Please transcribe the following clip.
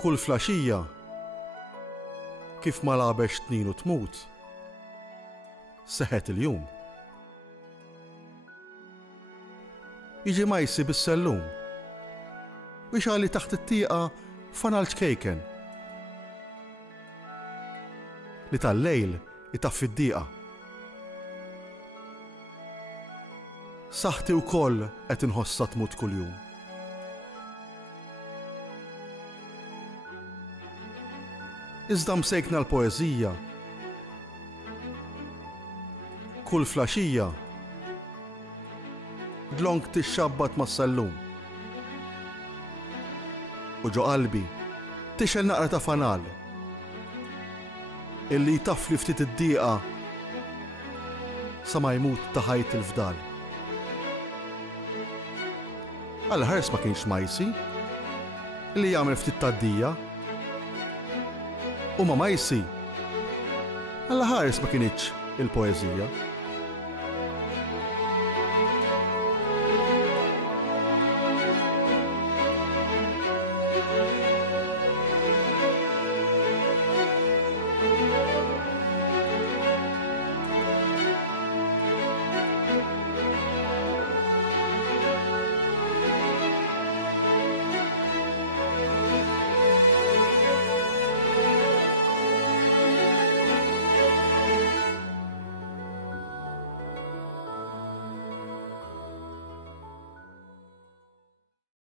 Kull flaxija kif ma labex tnin u tmut, seħet il-jum. Jiġi Majsi bis-sellum u jxalli taħt it-tieqa fanal ċkejken li tal-lejl itaffi d-dieqa. Saħti wkoll qed inħossha tmut kuljum. Iżda msejkna l-poeżija, kull flaxija dlonk tixxabbat mas-sellum. U ġo qalbi tixel naqra ta' fanal illi jtafli ftit id-dieqa sa ma jmut ta' ħajt il-fdal. Għal-ħares ma kienx Majsi illi jagħmel ftit tad-dija u ma Majsi għal-ħares ma kienx il-poeżija.